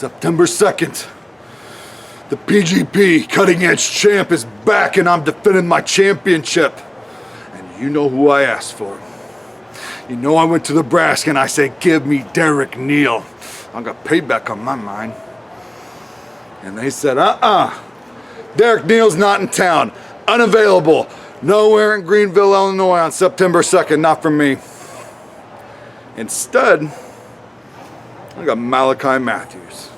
September 2nd, the PGP Cutting Edge Champ is back and I'm defending my championship. And you know who I asked for. You know I went to Nebraska and I said, give me Derek Neal. I got payback on my mind. And they said, Derek Neal's not in town. Unavailable. Nowhere in Greenville, Illinois on September 2nd. Not for me. Instead, I got Mallaki Matthews.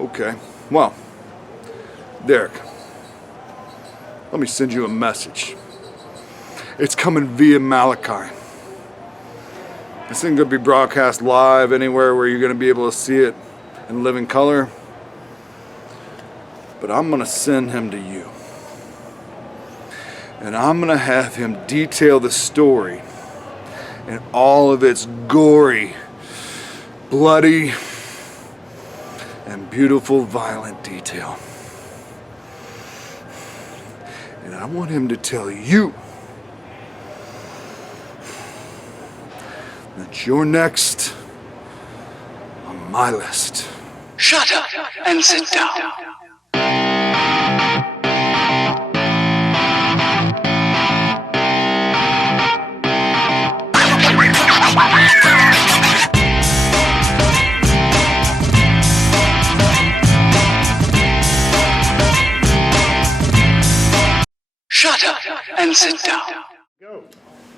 Okay. Well, Derek, let me send you a message. It's coming via Mallaki. This ain't gonna be broadcast live anywhere where you're gonna be able to see it in living color. But I'm gonna send him to you. And I'm gonna have him detail the story in all of its gory, bloody, and beautiful violent detail. And I want him to tell you that you're next on my list. Shut up and sit down. Shut up and sit down.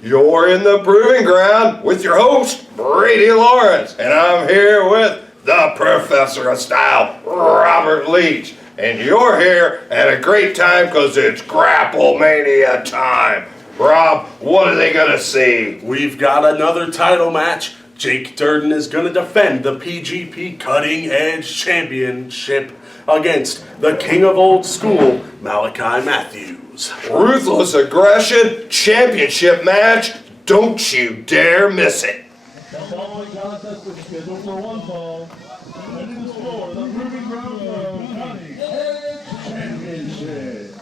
You're in the proving ground with your host, Brady Lawrence, and I'm here with the Professor of Style, Robert Leach. And you're here at a great time because it's Grapple Mania time. Rob, what are they gonna see? We've got another title match. Jake Dirden is gonna defend the PGP Cutting Edge Championship against the King of Old School, Mallaki Matthews. Ruthless Aggression Championship match. Don't you dare miss it. The following contest is scheduled for one fall. And it is for the Proving Ground Cutting Edge Championship.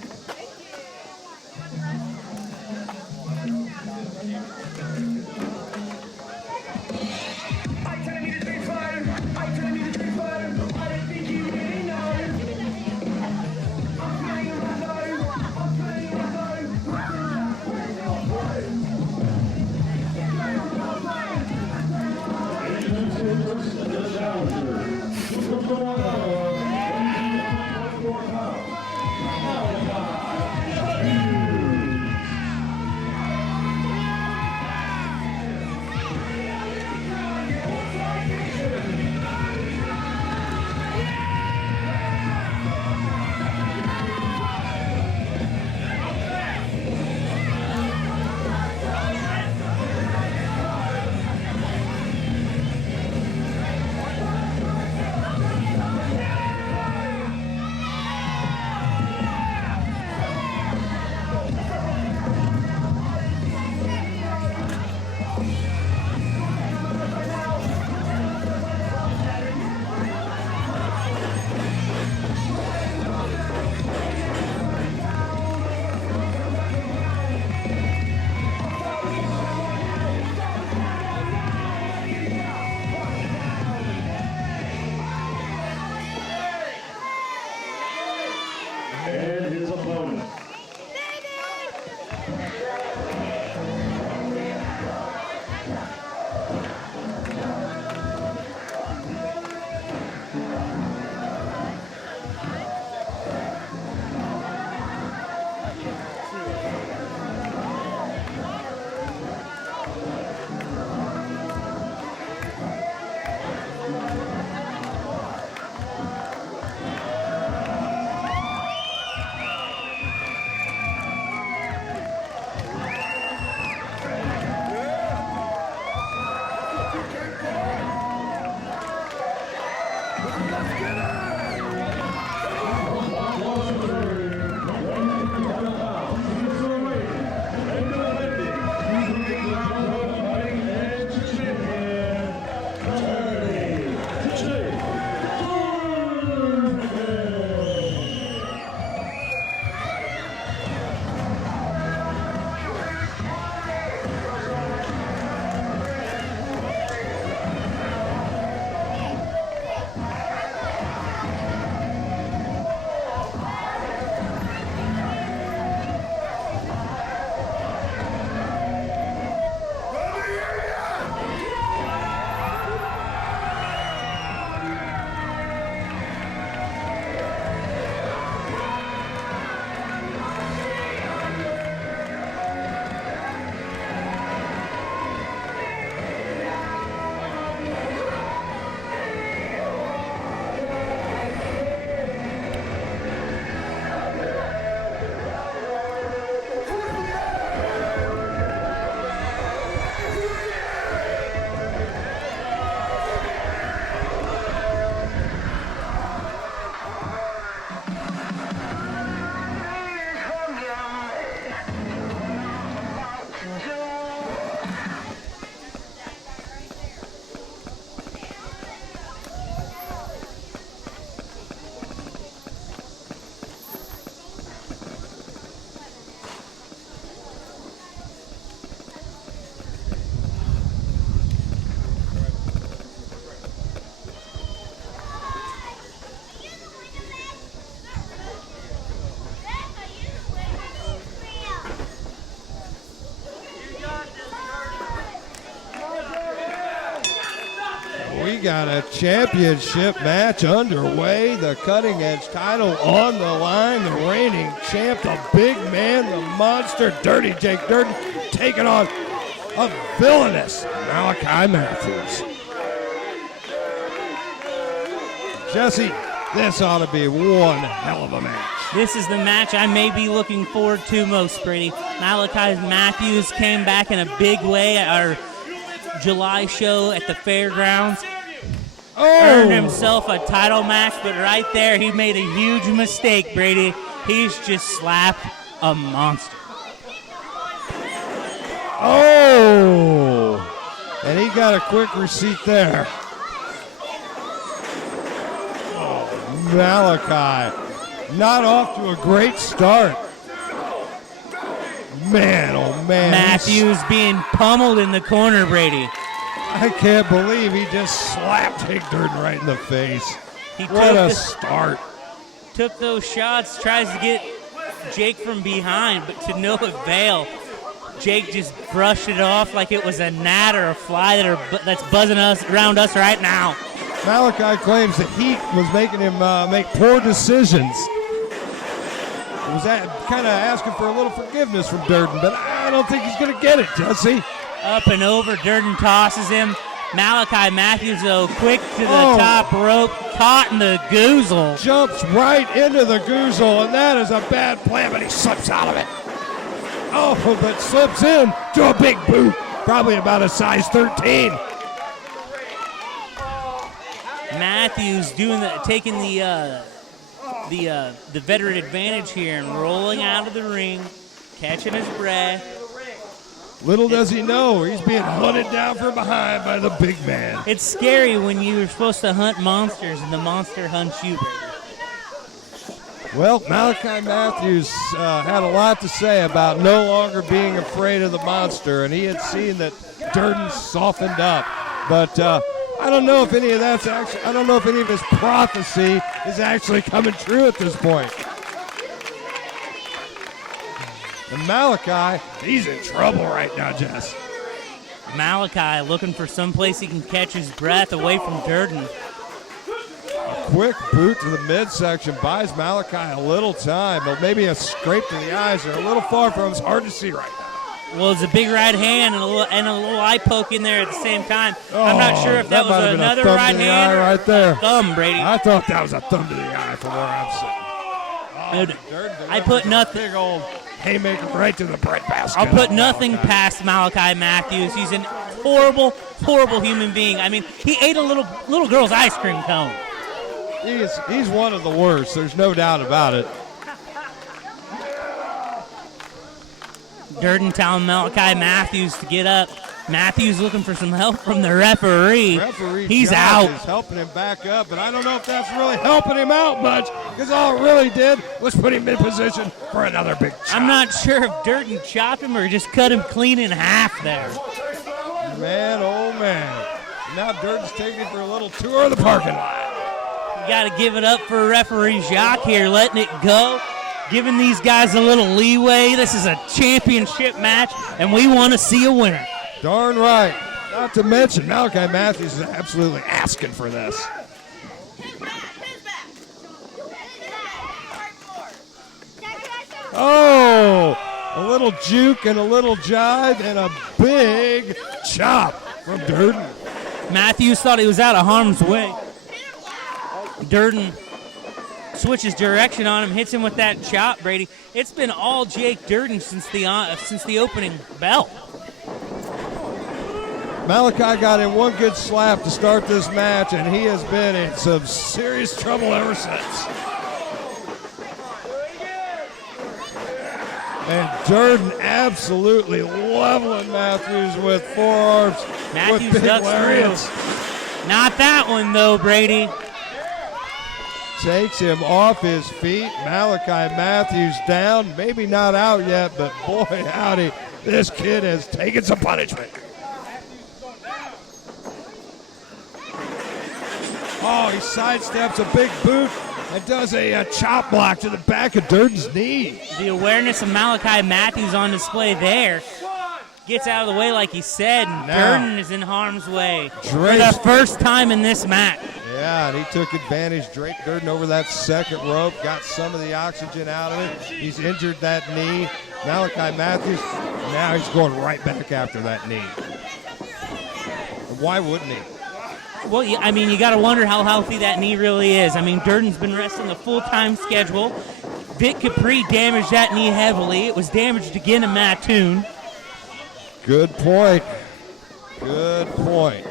got a championship match underway. The Cutting Edge title on the line. The reigning champ, the big man, the monster, Dirty Jake Dirden, taking on a villainous Mallaki Matthews. Jesse, this ought to be one hell of a match. This is the match I may be looking forward to most, Brady. Mallaki Matthews came back in a big way at our July show at the fairgrounds. Earned himself a title match, but right there he made a huge mistake, Brady. He's just slapped a monster. Oh! And he got a quick receipt there. Oh, Mallaki. Not off to a great start. Man, oh man. Matthews being pummeled in the corner, Brady. I can't believe he just slapped Jake Dirden right in the face. What a start. Took those shots, tries to get Jake from behind, but to no avail. Jake just brushed it off like it was a gnat or a fly that's buzzing around us right now. Mallaki claims the heat was making him make poor decisions. He was kind of asking for a little forgiveness from Dirden, but I don't think he's going to get it, Jesse. Up and over, Dirden tosses him. Mallaki Matthews, though, quick to the top rope, caught in the goozle. Jumps right into the goozle, and that is a bad plan, but he slips out of it. Oh, but slips in to a big boot, probably about a size 13. Matthews taking the veteran advantage here and rolling out of the ring, catching his breath. Little does he know, he's being hunted down from behind by the big man. It's scary when you're supposed to hunt monsters and the monster hunts you. Well, Mallaki Matthews had a lot to say about no longer being afraid of the monster, and he had seen that Dirden softened up. But I don't know if any of his prophecy is actually coming true at this point. And Mallaki, he's in trouble right now, Jess. Mallaki looking for someplace he can catch his breath away from Dirden. A quick boot to the midsection buys Mallaki a little time, but maybe a scrape to the eyes are a little far from him. It's hard to see right now. Well, it's a big right hand and a little eye poke in there at the same time. I'm not sure if that was another right hand or right there. thumb, Brady. I thought that was a thumb to the eye from where I'm sitting. I put nothing. Big old haymaker right to the bread basket. I'll put nothing past Mallaki Matthews. He's an horrible, horrible human being. I mean, he ate a little girl's ice cream cone. He's one of the worst. There's no doubt about it. Dirden telling Mallaki Matthews to get up. Matthews looking for some help from the referee. He's out. Is helping him back up, but I don't know if that's really helping him out much, because all it really did was put him in position for another big chop. I'm not sure if Dirden chopped him or just cut him clean in half there. Man, oh man. Now Dirden's taking him for a little tour of the parking lot. You got to give it up for referee Jacques here, letting it go. Giving these guys a little leeway. This is a championship match, and we want to see a winner. Darn right. Not to mention, Mallaki Matthews is absolutely asking for this. Oh, a little juke and a little jive and a big chop from Dirden. Matthews thought he was out of harm's way. Dirden switches direction on him, hits him with that chop, Brady. It's been all Jake Dirden since the opening bell. Mallaki got in one good slap to start this match, and he has been in some serious trouble ever since. And Dirden absolutely leveling Matthews with forearms. Matthews with big ducks lariats. through. Not that one, though, Brady. Takes him off his feet. Mallaki Matthews down. Maybe not out yet, but boy, howdy, this kid has taken some punishment. Oh, he sidesteps a big boot and does a chop block to the back of Dirden's knee. The awareness of Mallaki Matthews on display there. gets out of the way like he said, and Now. Durden is in harm's way for Drapes- the first time in this match. Yeah, and he took advantage, draped Durden over that second rope, got some of the oxygen out of it. He's injured that knee. Mallaki Matthews, now he's going right back after that knee. Why wouldn't he? Well, I mean, you got to wonder how healthy that knee really is. I mean, Durden's been wrestling a full-time schedule. Vic Capri damaged that knee heavily. It was damaged again in Mattoon. Good point. Good point.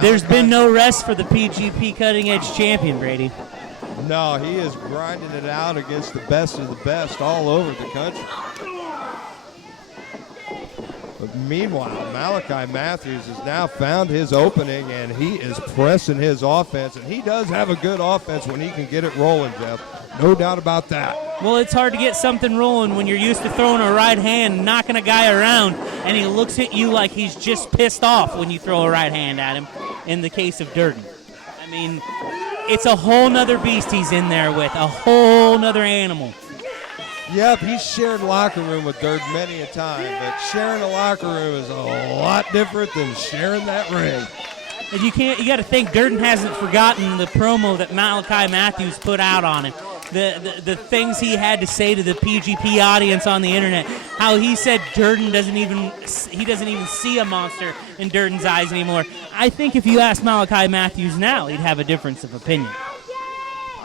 There's Mallaki- been no rest for the PGP Cutting Edge champion, Brady. No, he is grinding it out against the best of the best all over the country. But meanwhile, Mallaki Matthews has now found his opening, and he is pressing his offense. And he does have a good offense when he can get it rolling, Jeff. No doubt about that. Well, it's hard to get something rolling when you're used to throwing a right hand, knocking a guy around, and he looks at you like he's just pissed off when you throw a right hand at him, in the case of Durden. I mean, it's a whole nother beast he's in there with, a whole nother animal. Yep, he's shared locker room with Dirden many a time, but sharing a locker room is a lot different than sharing that ring. And you got to think Durden hasn't forgotten the promo that Mallaki Matthews put out on him. The things he had to say to the PGP audience on the internet. How he said Durden doesn't even see a monster in Durden's eyes anymore. I think if you ask Mallaki Matthews now, he'd have a difference of opinion.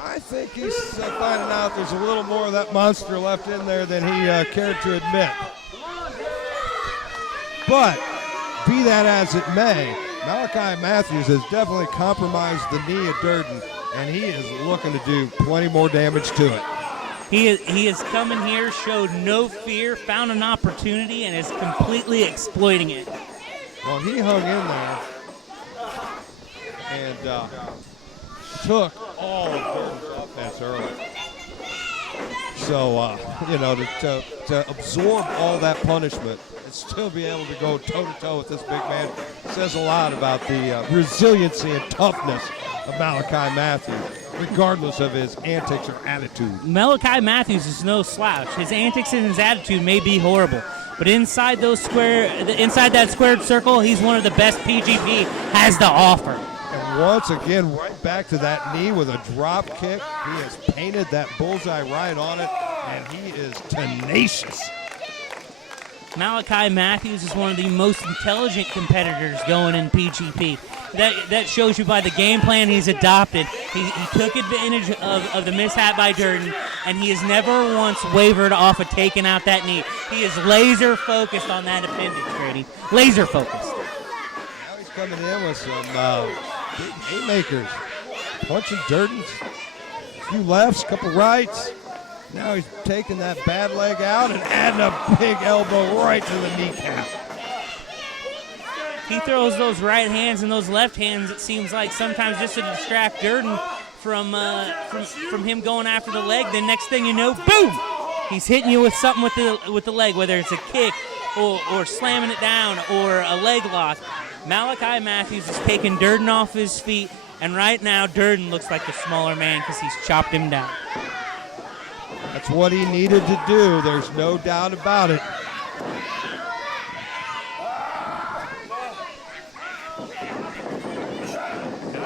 I think he's finding out there's a little more of that monster left in there than he cared to admit. But be that as it may, Mallaki Matthews has definitely compromised the knee of Durden, and he is looking to do plenty more damage to it. He has come in here, showed no fear, found an opportunity, and is completely exploiting it. Well, he hung in there and took all of Durden's offense early. So, to absorb all that punishment and still be able to go toe-to-toe with this big man says a lot about the resiliency and toughness of Mallaki Matthews, regardless of his antics or attitude. Mallaki Matthews is no slouch. His antics and his attitude may be horrible, but inside that squared circle, he's one of the best PGP has to offer. And once again, right back to that knee with a drop kick. He has painted that bullseye right on it, and he is tenacious. Mallaki Matthews is one of the most intelligent competitors going in PGP. That shows you by the game plan he's adopted. He took advantage of the mishap by Dirden, and he has never once wavered off of taking out that knee. He is laser focused on that appendage, Brady. Laser focused. Now he's coming in with some big haymakers, punching Durden. A few lefts, a couple rights. Now he's taking that bad leg out and adding a big elbow right to the kneecap. He throws those right hands and those left hands, it seems like, sometimes just to distract Durden from him going after the leg. Then next thing you know, boom! He's hitting you with something with the leg, whether it's a kick or slamming it down or a leg lock. Mallaki Matthews is taking Durden off his feet, and right now Durden looks like the smaller man because he's chopped him down. That's what he needed to do. There's no doubt about it.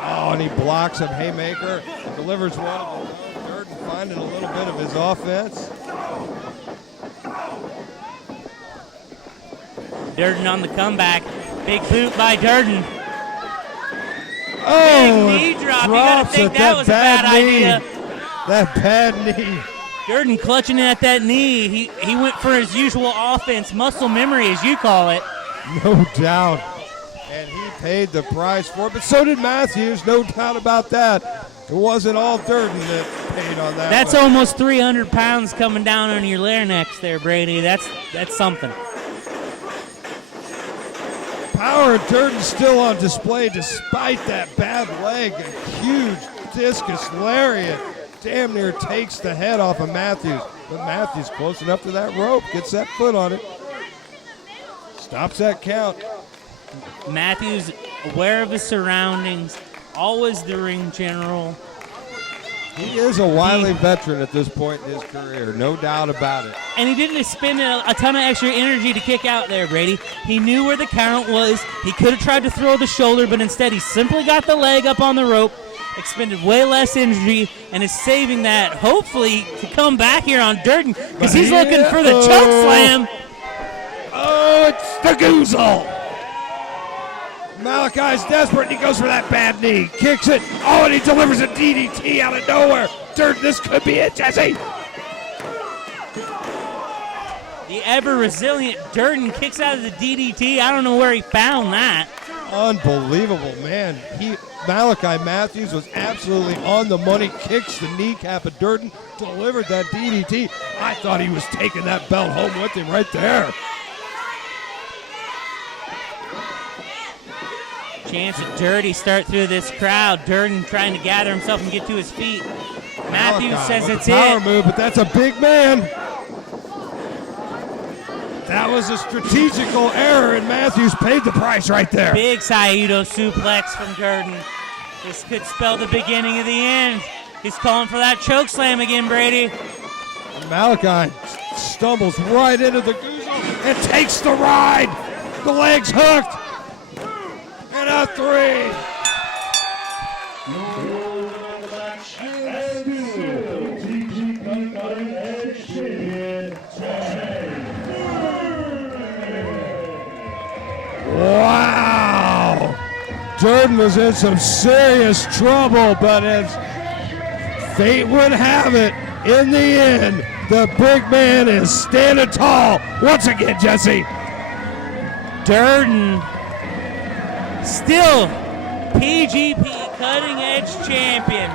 Oh, and he blocks a haymaker, delivers one of them. Durden finding a little bit of his offense. Durden on the comeback. Big boot by Durden. Oh, big knee drop. You gotta drops think at that was a bad knee. idea. That bad knee. Durden clutching at that knee. He went for his usual offense, muscle memory as you call it. No doubt. And he paid the price for it, but so did Matthews, no doubt about that. It wasn't all Durden that paid on that. That's one. almost 300 pounds coming down on your larynx there, Brady. That's something. Power of Durden still on display despite that bad leg. A huge discus lariat damn near takes the head off of Matthews. But Matthews close enough to that rope, gets that foot on it. Stops that count. Matthews aware of his surroundings, always the ring general. He is a wily veteran at this point in his career, no doubt about it. And he didn't spend a ton of extra energy to kick out there, Brady. He knew where the count was. He could have tried to throw the shoulder, but instead he simply got the leg up on the rope, expended way less energy, and is saving that, hopefully, to come back here on Dirden, because he's looking for the choke slam. Oh, it's the Goozle. Malachi's desperate, and he goes for that bad knee. Kicks it. Oh, and he delivers a DDT out of nowhere. Dirden, this could be it, Jesse. The ever-resilient Dirden kicks out of the DDT. I don't know where he found that. Unbelievable, man. Mallaki Matthews was absolutely on the money. Kicks the kneecap of Dirden. Delivered that DDT. I thought he was taking that belt home with him right there. Chance of Dirty start through this crowd. Dirden trying to gather himself and get to his feet. Matthews says it's it. Power move, but that's a big man. That was a strategical error, and Matthews paid the price right there. Big Saito suplex from Dirden. This could spell the beginning of the end. He's calling for that choke slam again, Brady. Malachi stumbles right into the Goozle and takes the ride. The leg's hooked. And a 3. Wow! Dirden was in some serious trouble, but as fate would have it, in the end, the big man is standing tall once again, Jesse. Dirden, still PGP Cutting Edge Champion.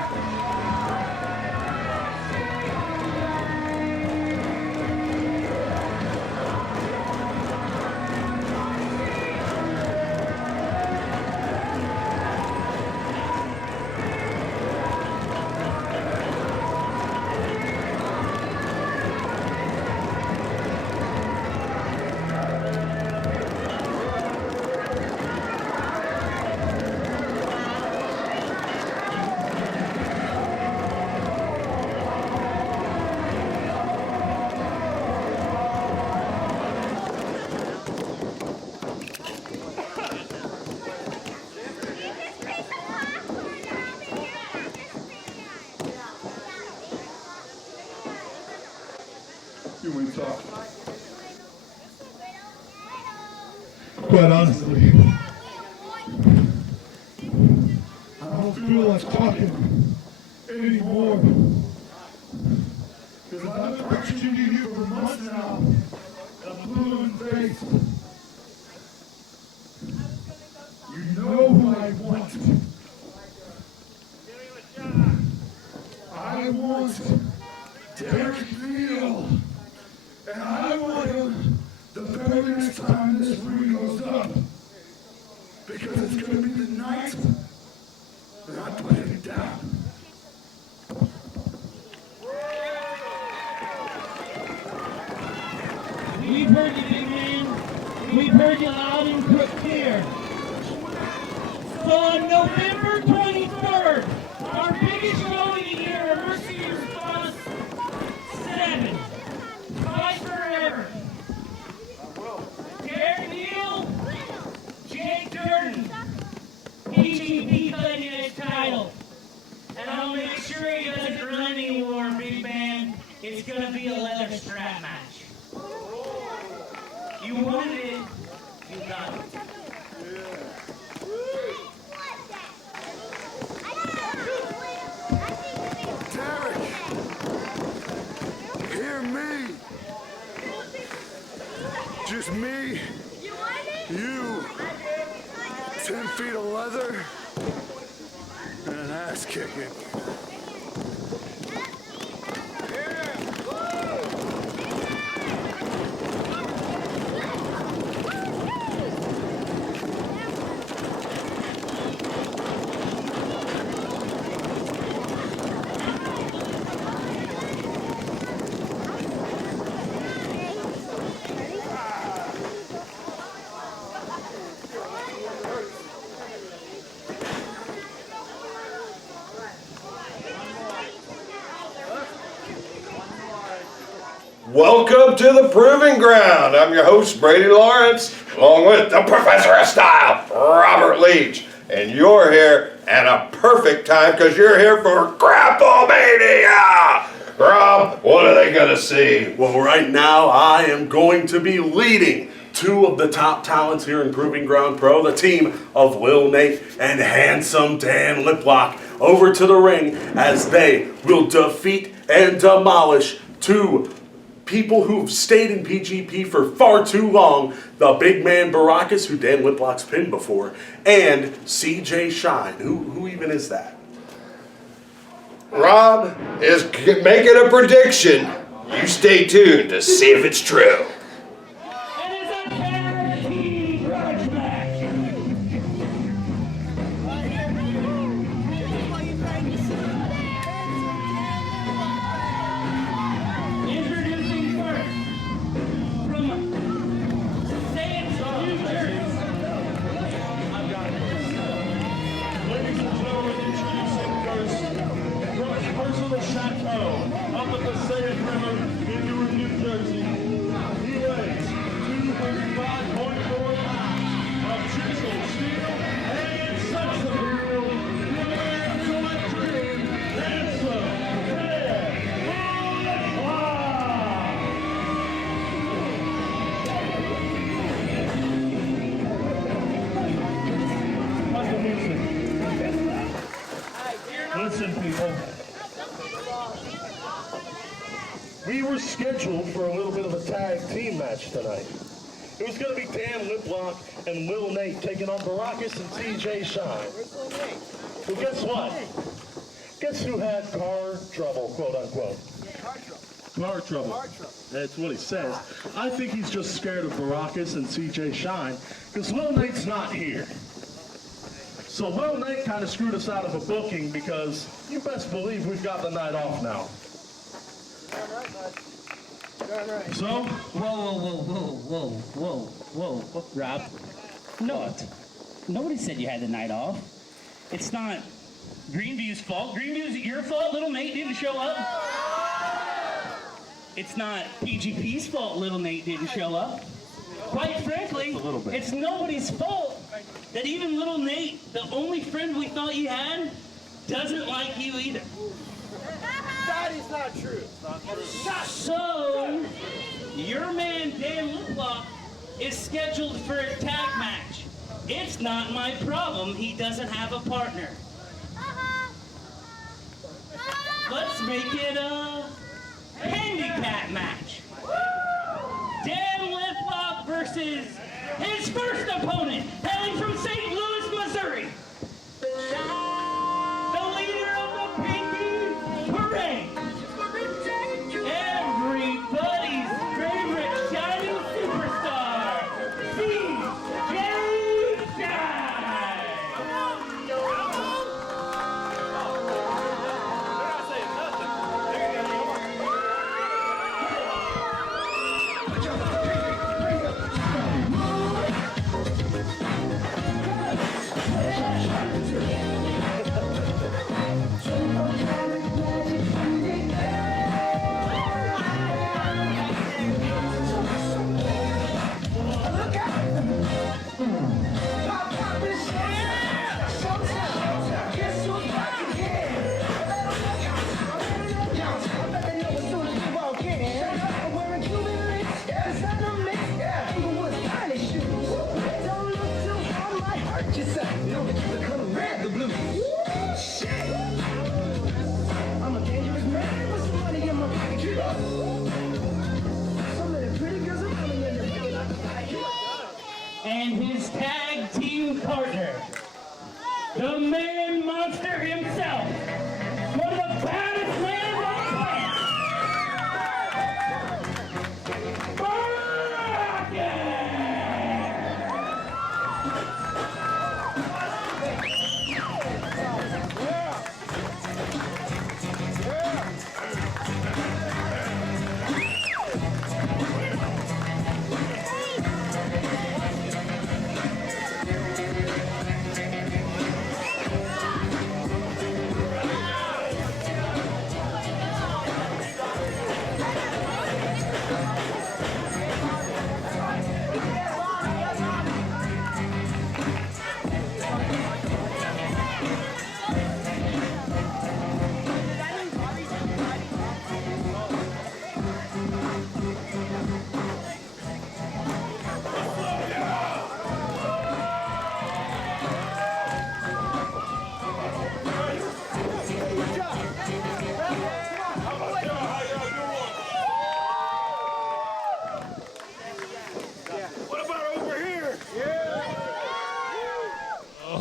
Quite honestly, I don't feel like talking anymore. Because I've been questioning you for months now, and I'm blue in the face. You know who I want. I want Derek Neal, and I want him the very next time this ring goes up, because it's going to be the night that I put him down. We've heard you, big man. We've heard you loud and clear. So on November 23rd, our biggest show of the year, Emergency Response 7, Fight Forever. Derek Neal, Jake Dirden, PGP Cutting Edge title. And I'll make sure he doesn't run anymore, big man. It's going to be a leather strap match. You wanted it, you got it. Derek! Hear me! Just me, you, 10 feet of leather, and an ass kicking. Welcome to the Proving Ground. I'm your host, Brady Lawrence, along with the Professor of Style, Robert Leach. And you're here at a perfect time because you're here for Grapplemania! Rob, what are they going to see? Well, right now I am going to be leading two of the top talents here in Proving Ground Pro, the team of Lil Nate and Handsome Dan Liplock, over to the ring as they will defeat and demolish two people who've stayed in PGP for far too long, the big man Barackus, who Dan Liplock's pinned before, and CJ Shine. Who even is that? Rob is making a prediction. You stay tuned to see if it's true. It is a tag team grudge match. Introducing first, from St. New Jersey. Ladies and gentlemen, introducing first, from his personal chateau up the Passaic River in Newark, New Jersey. He weighs 205.4 pounds of chiseled steel and sex appeal. The man to my dream, Handsome Dan Liplock. Listen, people. We were scheduled for a little bit of a tag team match tonight. It was going to be Dan Liplock and Lil Nate taking on Barackus and CJ Shine. Well, guess what? Guess who had car trouble, quote unquote? Car trouble. That's what he says. I think he's just scared of Barackus and CJ Shine because Lil Nate's not here. So Lil Nate kind of screwed us out of a booking because you best believe we've got the night off now. So, Whoa, Rob. No, nobody said you had the night off. It's not Greenview's fault. Greenview's your fault. Little Nate didn't show up. It's not PGP's fault. Little Nate didn't show up. Quite frankly, it's nobody's fault that even Little Nate, the only friend we thought you had, doesn't like you either. That is not true. So, your man Dan Liplock is scheduled for a tag match. It's not my problem he doesn't have a partner. Let's make it a handicap match. Dan Liplock versus his first opponent, hailing from St. Louis, Missouri. The leader of the Pinky Parade. Everybody's favorite shining superstar, CJ Shine. And his tag team partner, the man monster himself, one of the baddest men on the planet,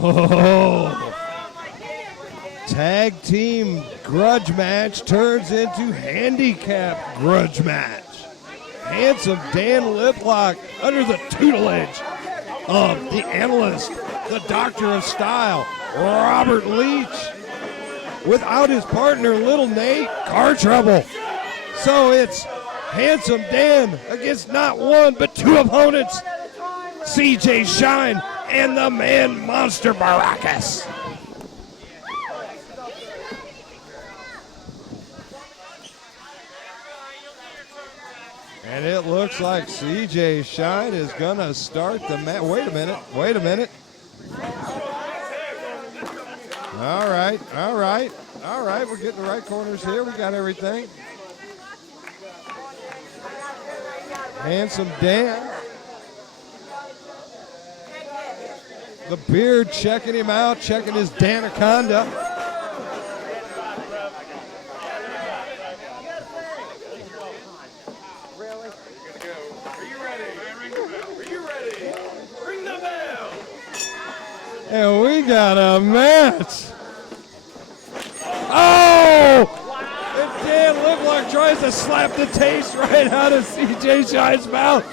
Oh. Tag team grudge match turns into handicap grudge match. Handsome Dan Liplock under the tutelage of the analyst, the doctor of style, Robert Leach, without his partner, Little Nate, car trouble. So it's Handsome Dan against not one but two opponents, CJ Shine and the man monster Barackus. And it looks like CJ Shine is going to start the match. Wait a minute. All right. We're getting the right corners here. We got everything. Handsome Dan. The beard checking him out, checking his Danaconda. And we got a match. Oh! And Dan Liplock tries to slap the taste right out of CJ Shine's mouth.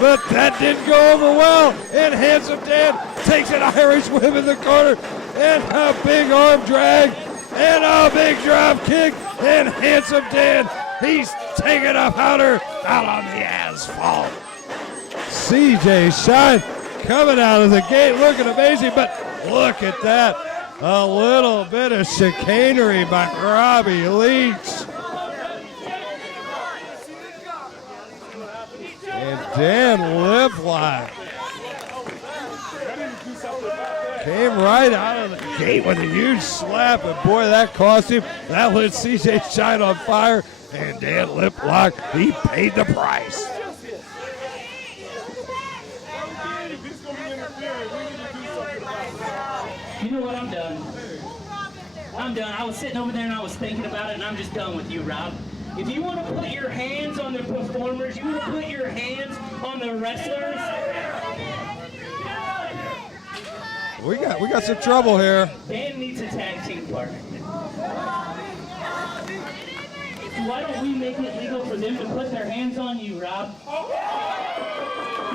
But that didn't go over well. And Handsome Dan takes an Irish whip in the corner. And a big arm drag. And a big drop kick. And Handsome Dan, he's taking a powder out on the asphalt. CJ Shine coming out of the gate looking amazing, but look at that. A little bit of chicanery by Robbie Leach. And Dan Liplock came right out of the gate with a huge slap, and boy, that cost him. That lit CJ Shine on fire, and Dan Liplock, he paid the price. You know what? I'm done. I was sitting over there and I was thinking about it, and I'm just done with you, Rob. If you want to put your hands on the performers, you want to put your hands on the wrestlers. We got some trouble here. Dan needs a tag team partner. Why don't we make it legal for them to put their hands on you, Rob?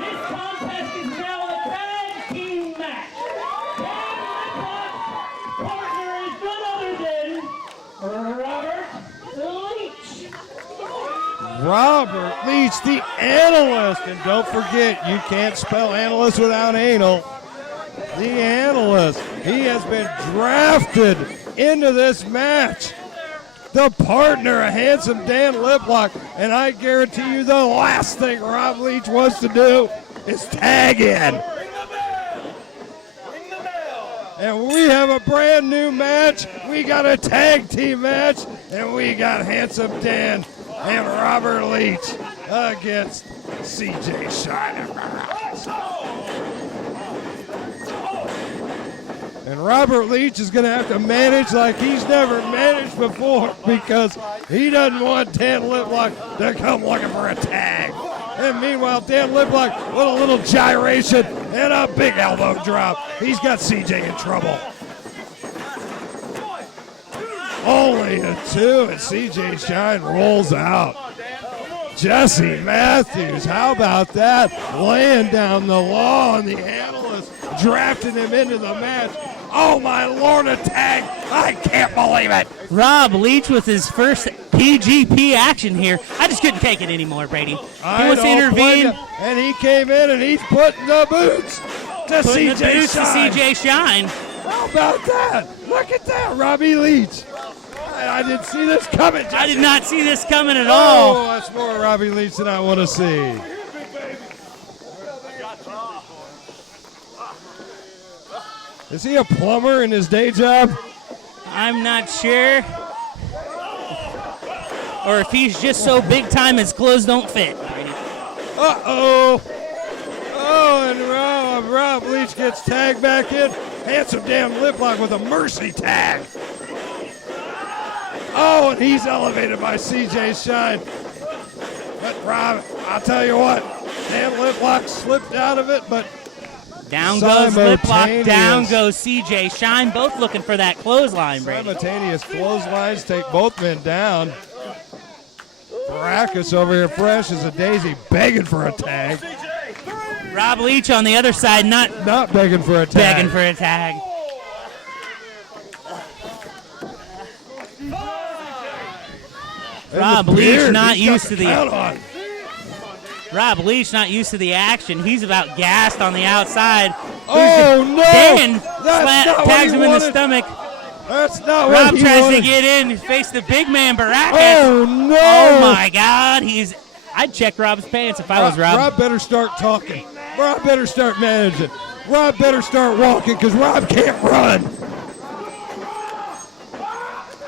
This contest is now a tag team match. Partner is none other than Robert Leach. Robert Leach, the analyst. And don't forget, you can't spell analyst without anal. The analyst. He has been drafted into this match. The partner, a Handsome Dan Liplock. And I guarantee you the last thing Rob Leach wants to do is tag in. And we have a brand new match. We got a tag team match. And we got Handsome Dan and Robert Leach against CJ Shine. And Robert Leach is going to have to manage like he's never managed before, because he doesn't want Dan Liplock to come looking for a tag. And meanwhile, Dan Liplock with a little gyration and a big elbow drop. He's got CJ in trouble. Only a 2, and CJ Shine rolls out. Jesse Matthews, how about that? Laying down the law on the analyst, drafting him into the match. Oh my Lord, a tag. I can't believe it. Rob Leach with his first PGP action here. I just couldn't take it anymore, Brady. He wants to intervene. And he came in and he's putting the boots to CJ Shine. How about that? Look at that, Robbie Leach. I didn't see this coming, Jesse. I did not see this coming at all. Oh, that's more Robbie Leach than I want to see. Is he a plumber in his day job? I'm not sure. Or if he's just so big time his clothes don't fit. Uh-oh. Oh, and Rob Leach gets tagged back in. Handsome Dan Liplock with a mercy tag. Oh, and he's elevated by CJ Shine. But Rob, I'll tell you what, Dan Liplock slipped out of it, but Down goes Liplock, down goes CJ Shine, both looking for that clothesline, Brady. Simultaneous clotheslines take both men down. Barackus over here fresh as a daisy, begging for a tag. Rob Leach on the other side, not begging for a tag. Begging for a tag. Rob Leach not used to the action. He's about gassed on the outside. Oh no! Dan tags him in the stomach. That's not Rob what he tries wanted. to get in, face the big man Barackus. Oh no! Oh my God! I'd check Rob's pants if I was Rob. Rob better start talking. Rob better start managing. Rob better start walking because Rob can't run.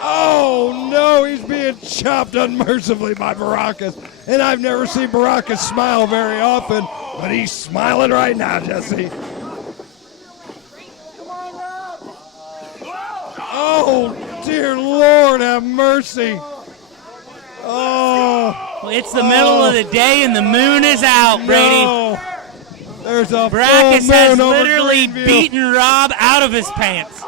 Oh no, he's being chopped unmercifully by Barackus. And I've never seen Barackus smile very often, but he's smiling right now, Jesse. Oh, dear Lord, have mercy. Oh. Well, it's the middle of the day and the moon is out, Brady. No. There's a Barackus full has moon over literally Greenview. beaten Rob out of his pants.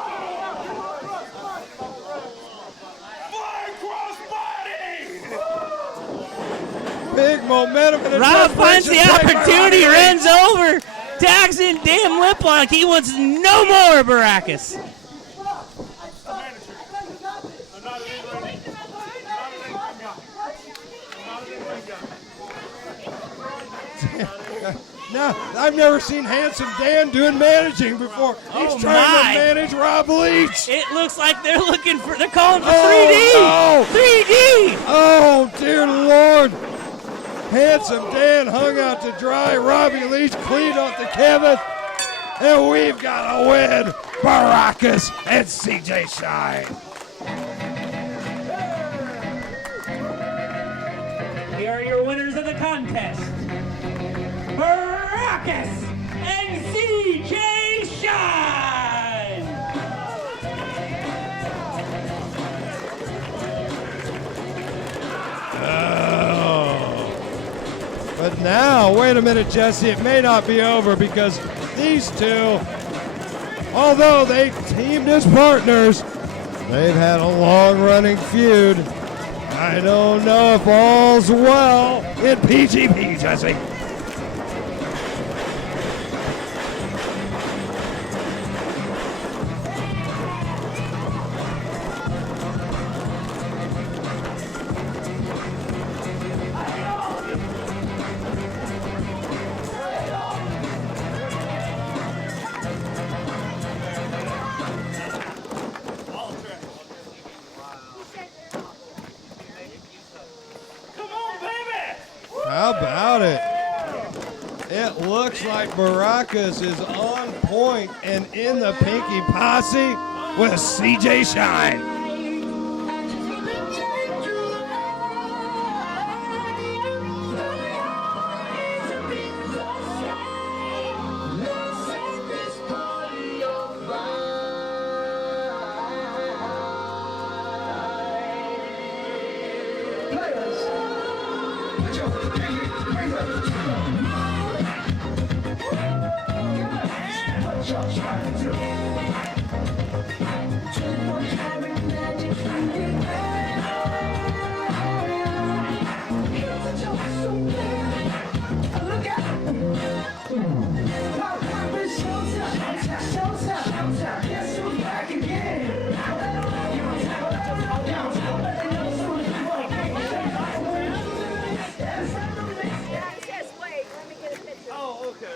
Big momentum. And Rob finds the opportunity, runs over, tags in damn Liplock. He wants no more, Barackus. Now, I've never seen Handsome Dan doing managing before. He's trying to manage Rob Leach. It looks like they're calling for 3D. No. 3D. Oh, dear Lord. Handsome Dan hung out to dry. Robbie Leach cleaned off the canvas. And we've got a win. Barackus and CJ Shine. Here are your winners of the contest. Barackus and CJ Shine! Oh. But now, wait a minute, Jesse, it may not be over because these two, although they teamed as partners, they've had a long-running feud. I don't know if all's well in PGP, Jesse. How about it? It looks like Barackus is on point and in the Pinky Posse with CJ Shine.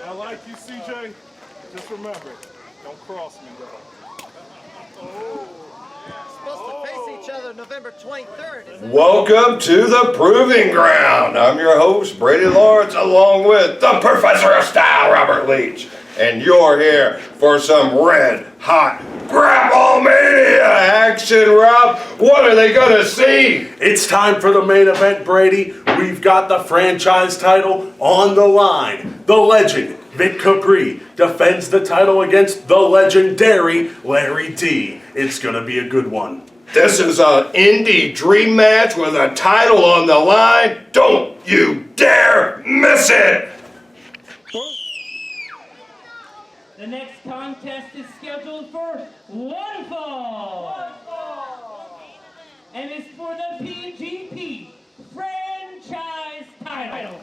I like you, CJ. Just remember, don't cross me, though. Supposed to face each other November 23rd, isn't it? Welcome to the Proving Ground. I'm your host, Brady Lawrence, along with the Professor of Style, Robert Leach. And you're here for some red hot Grapplemania action, Rob. What are they gonna see? It's time for the main event, Brady. We've got the franchise title on the line. The legend, Vic Capri, defends the title against the legendary Larry D. It's gonna be a good one. This is an indie dream match with a title on the line. Don't you dare miss it! The next contest is scheduled for one fall. And it's for the PGP franchise title.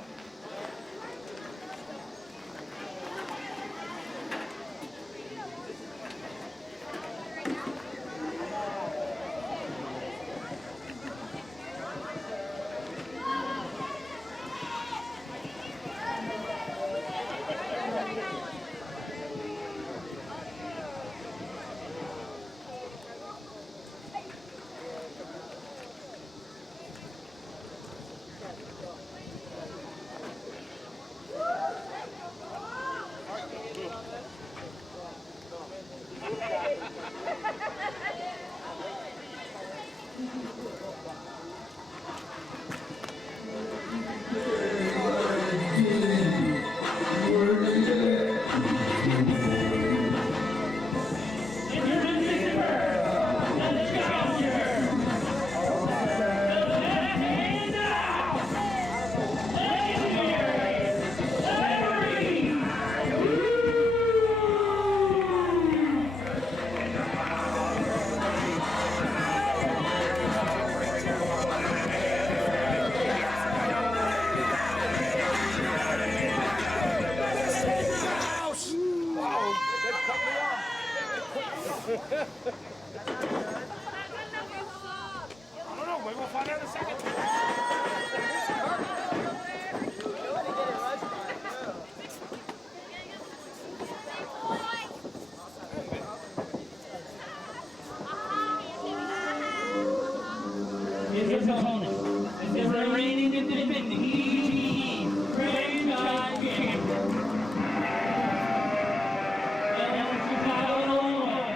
His opponent is the reigning and defending PGE franchise champion. And the title on,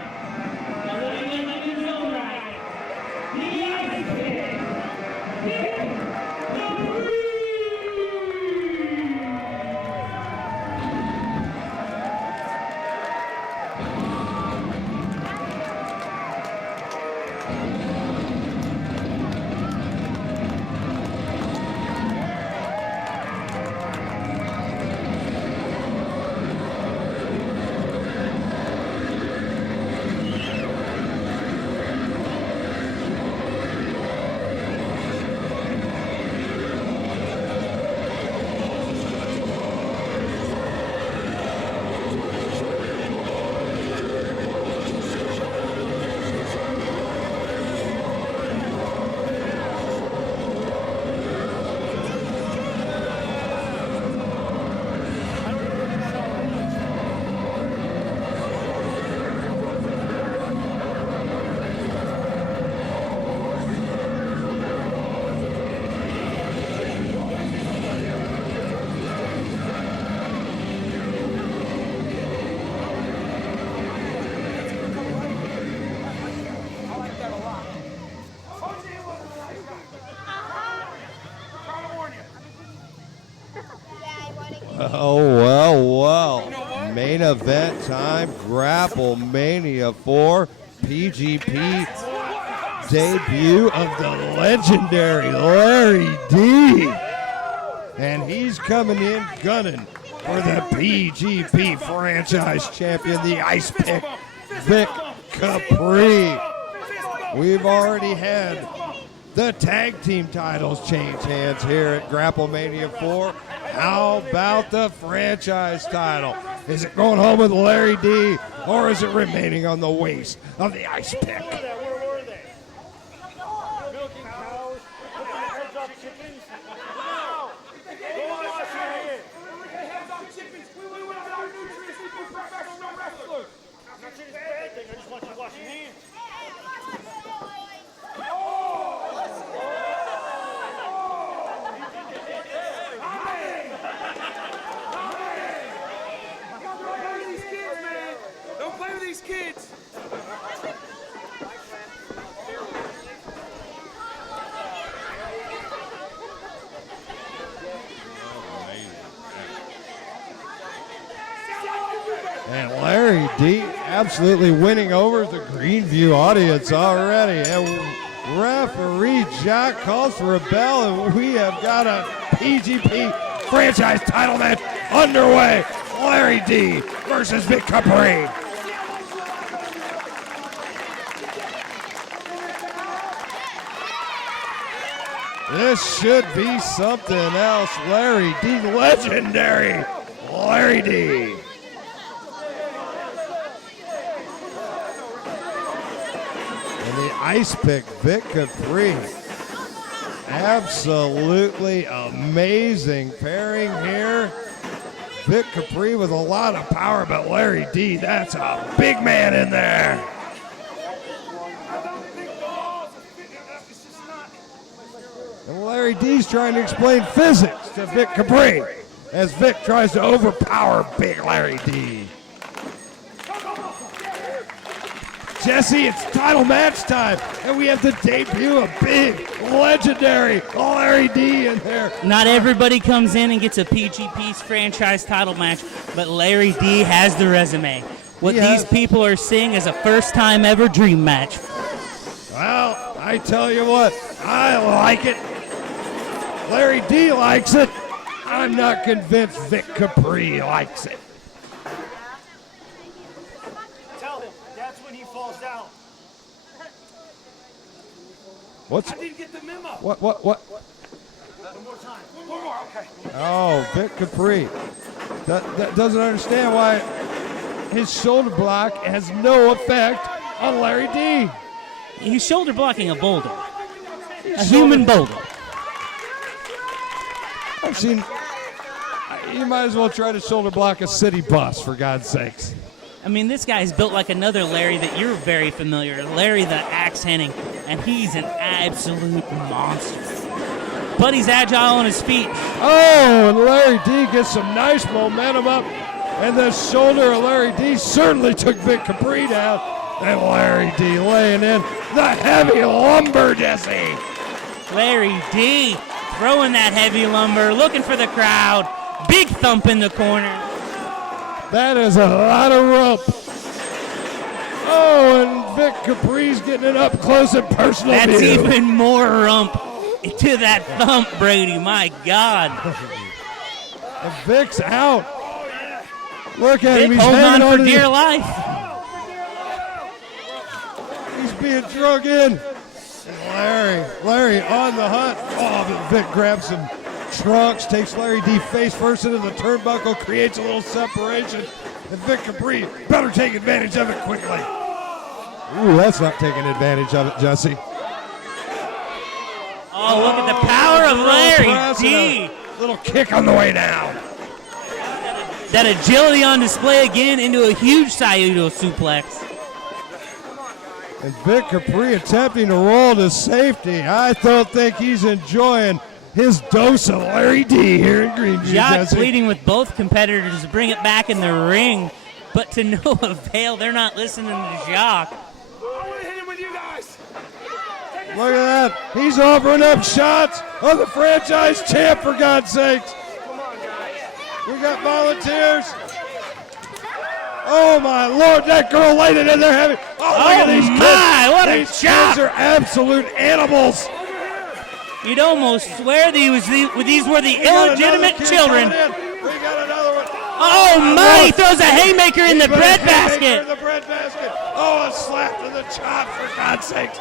the legend in his own right, the Ice King, Capri. Oh, well. Main event time, Grapple Mania 4, PGP debut of the legendary Larry D. And he's coming in gunning for the PGP franchise champion, the Ice Pick, Vic Capri. We've already had the tag team titles change hands here at Grapple Mania 4. How about the franchise title? Is it going home with Larry D, or is it remaining on the waist of the Ice Pick? Where were they? Milking cows. Heads up chickens. No. Go on, wash your hands. Hands up, chickens. We went on our nutrients. We were professional wrestlers. I'm not saying it's a bad thing. I just want you to wash your hands. Don't play with these kids. And Larry D absolutely winning over the Greenview audience already. And referee Jack calls for a bell, and we have got a PGP franchise title match underway. Larry D versus Vic Capri. This should be something else. Larry D, legendary Larry D. And the ice pick, Vic Capri. Absolutely amazing pairing here. Vic Capri with a lot of power, but Larry D, that's a big man in there. And Larry D's trying to explain physics to Vic Capri as Vic tries to overpower big Larry D. Jesse, it's title match time, and we have to debut a big, legendary Larry D in there. Not everybody comes in and gets a PGP's franchise title match, but Larry D has the resume. What these people are seeing is a first-time ever dream match. Well, I tell you what, I like it. Larry D likes it. I'm not convinced Vic Capri likes it. Tell him, that's when he falls down. What's? I didn't get the memo. What? One more time. One more, okay. Oh, Vic Capri. That doesn't understand why his shoulder block has no effect on Larry D. He's shoulder blocking a boulder. A human boulder. I've seen. You might as well try to shoulder block a city bus, for God's sakes. I mean, this guy's built like another Larry that you're very familiar, Larry the Axe Henning, and he's an absolute monster. But he's agile on his feet. Oh, and Larry D gets some nice momentum up, and the shoulder of Larry D certainly took Vic Capri down. And Larry D laying in the heavy lumber, Jesse. Larry D throwing that heavy lumber, looking for the crowd. Big thump in the corner. That is a lot of rump. Oh, and Vic Capri's getting it up close and personal. That's view. even more rump to that thump, Brady. My God. And Vic's out. Look at him. Vic He's holding hanging on for to dear the, life. He's being drug in. And Larry on the hunt. Oh, but Vic grabs some trunks, takes Larry D face first into the turnbuckle, creates a little separation. And Vic Capri better take advantage of it quickly. Ooh, that's not taking advantage of it, Jesse. Oh, look at the power of Larry D. Little kick on the way down. That agility on display again into a huge Saito suplex. And Vic Capri attempting to roll to safety. I don't think he's enjoying his dose of Larry D here in Greenview. Jock pleading with both competitors to bring it back in the ring, but to no avail. They're not listening to Jock. Look at that. He's offering up shots on the franchise champ, for God's sakes. We got volunteers. Oh, my Lord, that girl laid it in there heavy. Oh, look at these kids. What a These chop. kids are absolute animals. You'd almost swear these were the illegitimate children. We got another one. Oh, my, he throws a haymaker in the bread basket. In the bread basket. Oh, a slap to the chop, for God's sakes.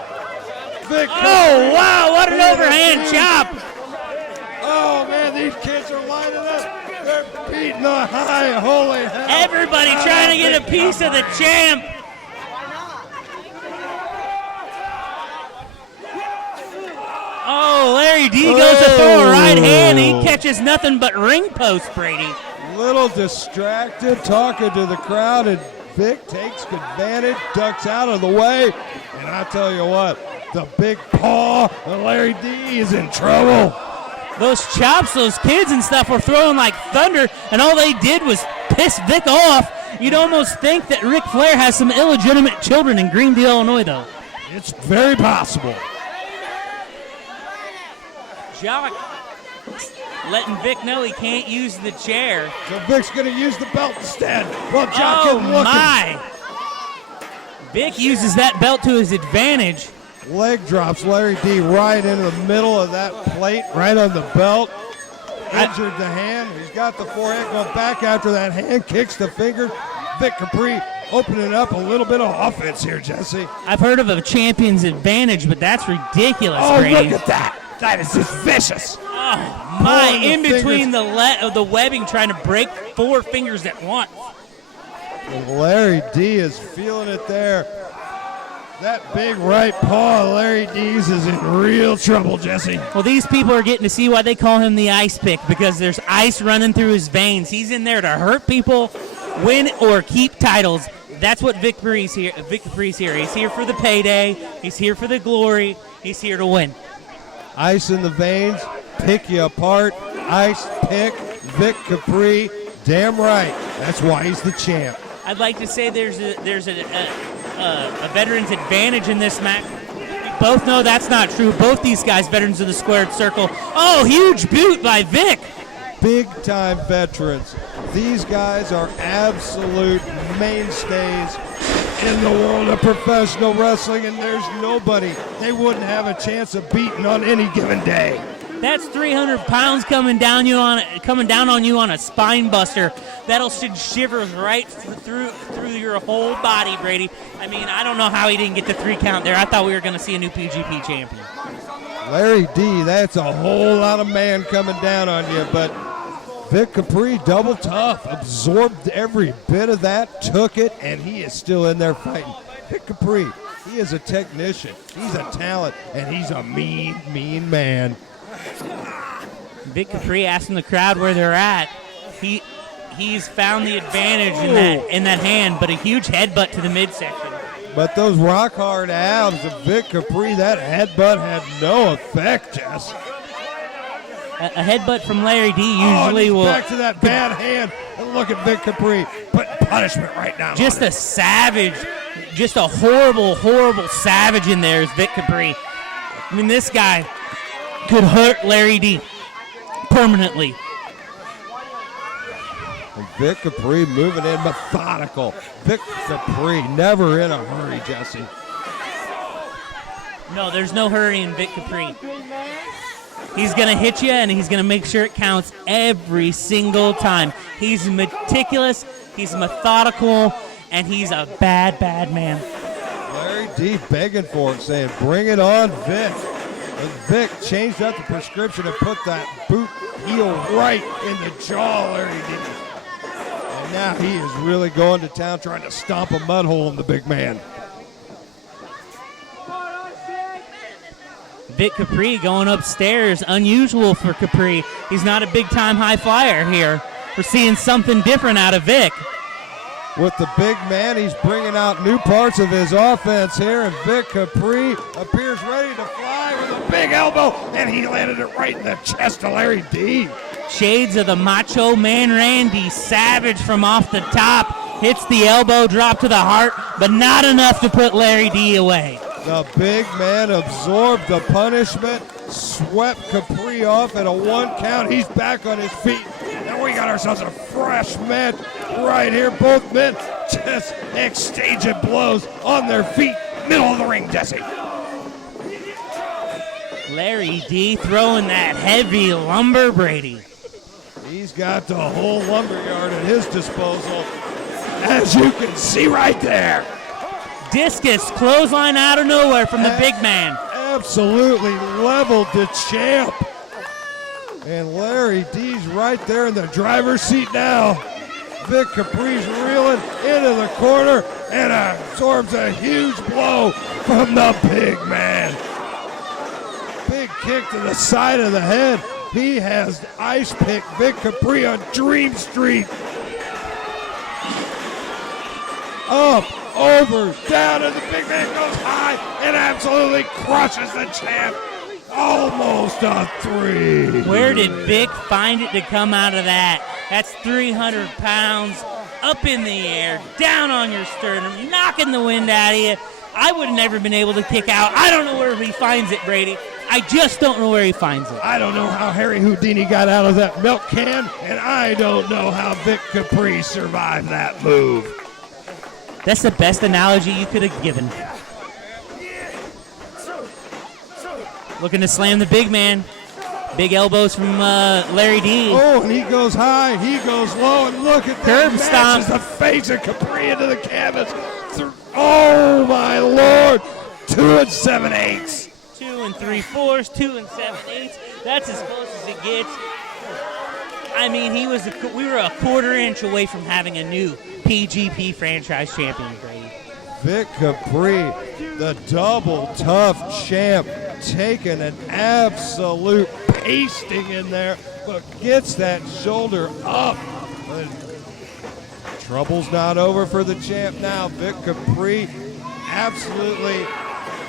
Vic Oh, wow, what an overhand chop. Oh, man, these kids are lining up. They're beating the high, holy hell. Everybody trying to get a piece of the champ. Oh, Larry D goes to throw a right hand. He catches nothing but ring post, Brady. Little distracted, talking to the crowd, and Vic takes advantage, ducks out of the way. And I tell you what, the big paw of Larry D is in trouble. Those chops, those kids and stuff were throwing like thunder, and all they did was piss Vic off. You'd almost think that Ric Flair has some illegitimate children in Greenville, Illinois, though. It's very possible. Jock letting Vic know he can't use the chair. So Vic's going to use the belt instead. Well, Jock Oh, isn't looking. my. Vic uses that belt to his advantage. Leg drops Larry D right into the middle of that plate, right on the belt. injured the hand. He's got the forehand going back after that hand, kicks the finger. Vic Capri opening up a little bit of offense here, Jesse. I've heard of a champion's advantage, but that's ridiculous, Oh, Brady. look at that. That is just vicious. Oh, my, Pulling the in between fingers. the webbing, trying to break 4 fingers at once. And Larry D is feeling it there. That big right paw of Larry D's is in real trouble, Jesse. Well, these people are getting to see why they call him the ice pick, because there's ice running through his veins. He's in there to hurt people, win or keep titles. That's what Vic Capri's here. He's here for the payday. He's here for the glory. He's here to win. Ice in the veins, pick you apart. Ice pick, Vic Capri. Damn right. That's why he's the champ. I'd like to say there's a veteran's advantage in this match. We both know that's not true. Both these guys, veterans of the squared circle. Oh, huge boot by Vic. Big-time veterans. These guys are absolute mainstays in the world of professional wrestling, and there's nobody they wouldn't have a chance of beating on any given day. That's 300 pounds coming down on you on a spine buster. That'll send shivers right through your whole body, Brady. I mean, I don't know how he didn't get the 3 count there. I thought we were going to see a new PGP champion. Larry D, that's a whole lot of man coming down on you, but Vic Capri, double tough, absorbed every bit of that, took it, and he is still in there fighting. Vic Capri, he is a technician, he's a talent, and he's a mean, mean man. Vic Capri asking the crowd where they're at. He's found the advantage in that hand, but a huge headbutt to the midsection. But those rock hard abs of Vic Capri, that headbutt had no effect, Jess. A headbutt from Larry D usually will. Back to that bad hand, and look at Vic Capri putting punishment right now. Just a savage, just a horrible, horrible savage in there is Vic Capri. I mean, this guy could hurt Larry D permanently. And Vic Capri moving in methodical. Vic Capri never in a hurry, Jesse. No, there's no hurry in Vic Capri. He's going to hit you, and he's going to make sure it counts every single time. He's meticulous, he's methodical, and he's a bad, bad man. Larry D begging for it, saying, bring it on, Vic. And Vic changed up the prescription and put that boot heel right in the jaw, Larry D. And now he is really going to town trying to stomp a mud hole in the big man. Vic Capri going upstairs, unusual for Capri. He's not a big-time high flyer here. We're seeing something different out of Vic. With the big man, he's bringing out new parts of his offense here, and Vic Capri appears ready to fly with a big elbow, and he landed it right in the chest of Larry D. Shades of the Macho Man Randy Savage from off the top. Hits the elbow drop to the heart, but not enough to put Larry D away. The big man absorbed the punishment, swept Capri off at a 1 count. He's back on his feet, and we got ourselves a fresh match right here. Both men just exchanging blows on their feet, middle of the ring, Jesse. Larry D throwing that heavy lumber, Brady. He's got the whole lumberyard at his disposal, as you can see right there. Discus clothesline out of nowhere from the big man. Absolutely leveled the champ. And Larry D's right there in the driver's seat now. Vic Capri's reeling into the corner and absorbs a huge blow from the big man. Big kick to the side of the head. He has ice picked Vic Capri on Dream Street. Up, over, down, and the big man goes high and absolutely crushes the champ. Almost a 3. Where did Vic find it to come out of that? That's 300 pounds up in the air, down on your sternum, knocking the wind out of you. I would have never been able to kick out. I don't know where he finds it, Brady. I just don't know where he finds it. I don't know how Harry Houdini got out of that milk can, and I don't know how Vic Capri survived that move. That's the best analogy you could have given. Looking to slam the big man. Big elbows from Larry D. Oh, and he goes high, he goes low, and look at that. Curb stomp. Matches the face of Capri into the canvas. Oh, my Lord. 2 7/8. 2 3/4, 2 7/8. That's as close as it gets. I mean, we were a quarter inch away from having a new PGP franchise champion, Grady. Vic Capri, the double tough champ, taking an absolute pasting in there, but gets that shoulder up. Trouble's not over for the champ now. Vic Capri absolutely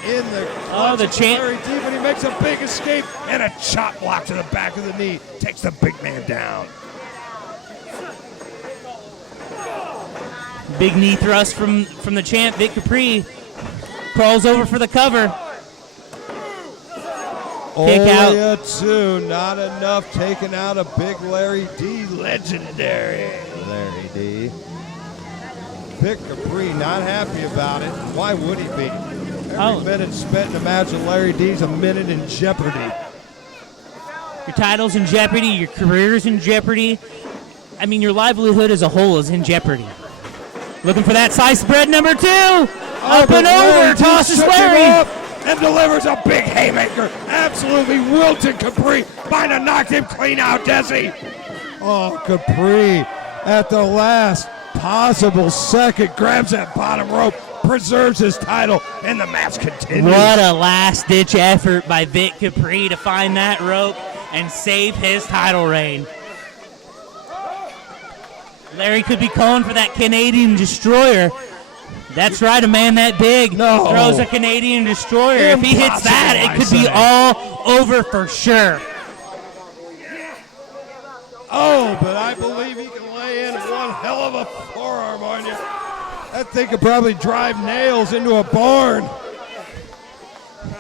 in the clutch the champ. Larry D, but he makes a big escape and a chop block to the back of the knee. Takes the big man down. Big knee thrust from the champ. Vic Capri crawls over for the cover. Kick out. Only a 2, not enough. Taking out a big Larry D. Legendary Larry D. Vic Capri not happy about it. Why would he be? Every minute spent in a match with Larry D is a minute in jeopardy. Your title's in jeopardy. Your career's in jeopardy. I mean, your livelihood as a whole is in jeopardy. Looking for that sliced bread number 2. Up and over. Tosses Larry. And delivers a big haymaker. Absolutely wilted Capri. Might have knocked him clean out, Desi. Oh, Capri at the last possible second grabs that bottom rope, preserves his title, and the match continues. What a last-ditch effort by Vic Capri to find that rope and save his title reign. Larry could be calling for that Canadian Destroyer. That's right, a man that big throws a Canadian Destroyer. If he hits that, it could be all over for sure. Oh, but I believe he can lay in one hell of a forearm on you. That thing could probably drive nails into a barn.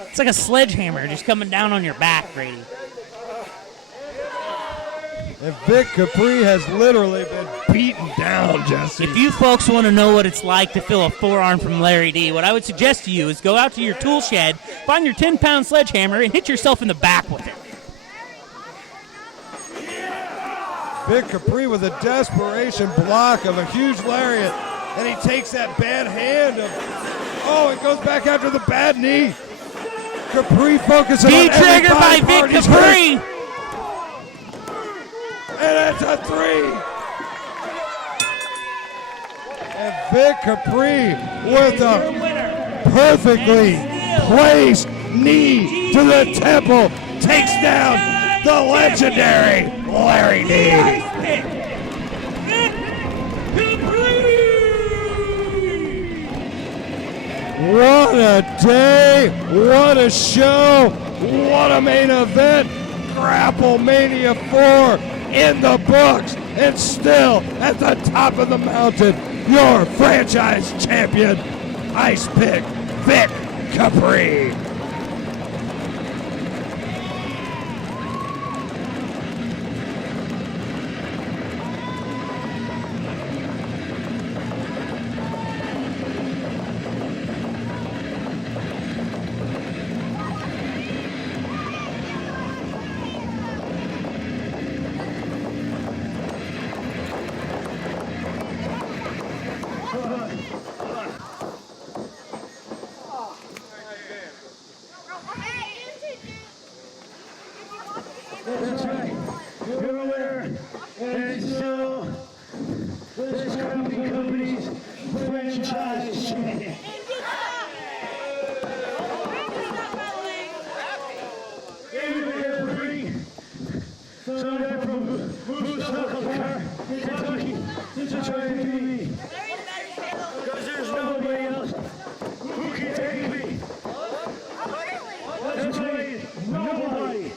It's like a sledgehammer just coming down on your back, Grady. And Vic Capri has literally been beaten down, Jesse. If you folks want to know what it's like to feel a forearm from Larry D, what I would suggest to you is go out to your tool shed, find your 10-pound sledgehammer, and hit yourself in the back with it. Vic Capri with a desperation block of a huge lariat, and he takes that bad hand of, it goes back after the bad knee. Capri focusing on every trigger by body Vic part. Capri. And it's a 3. And Vic Capri with a perfectly placed knee to the temple takes down the legendary Larry D. What a day, what a show, what a main event. Grapple Mania 4 in the books, and still at the top of the mountain, your franchise champion, Ice Pick Vic Capri. That's right. You're a winner. And so, this company's franchise champion. So they're from Kentucky. This is trying to be me. Because there's nobody else who can take me. That's right. Nobody.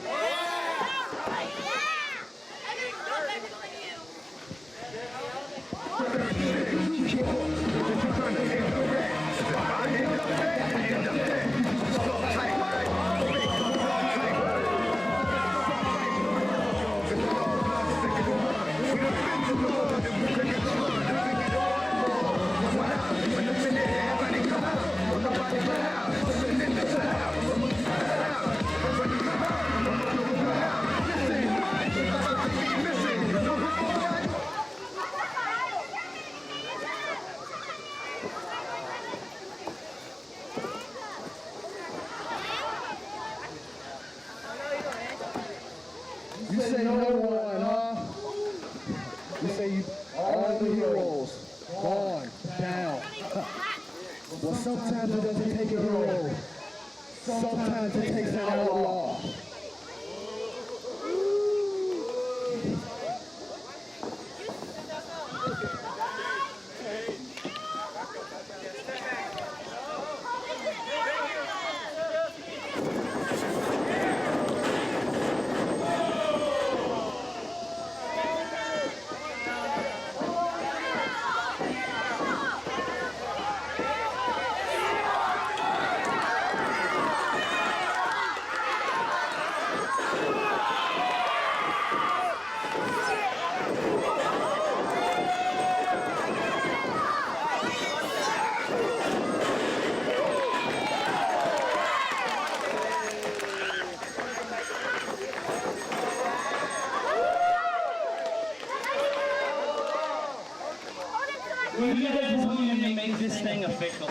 Well, sometimes it doesn't take a hero. Sometimes it takes an outlaw. Well, you guys want me to make this thing official?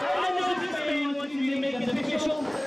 I know this man wants me to make it official.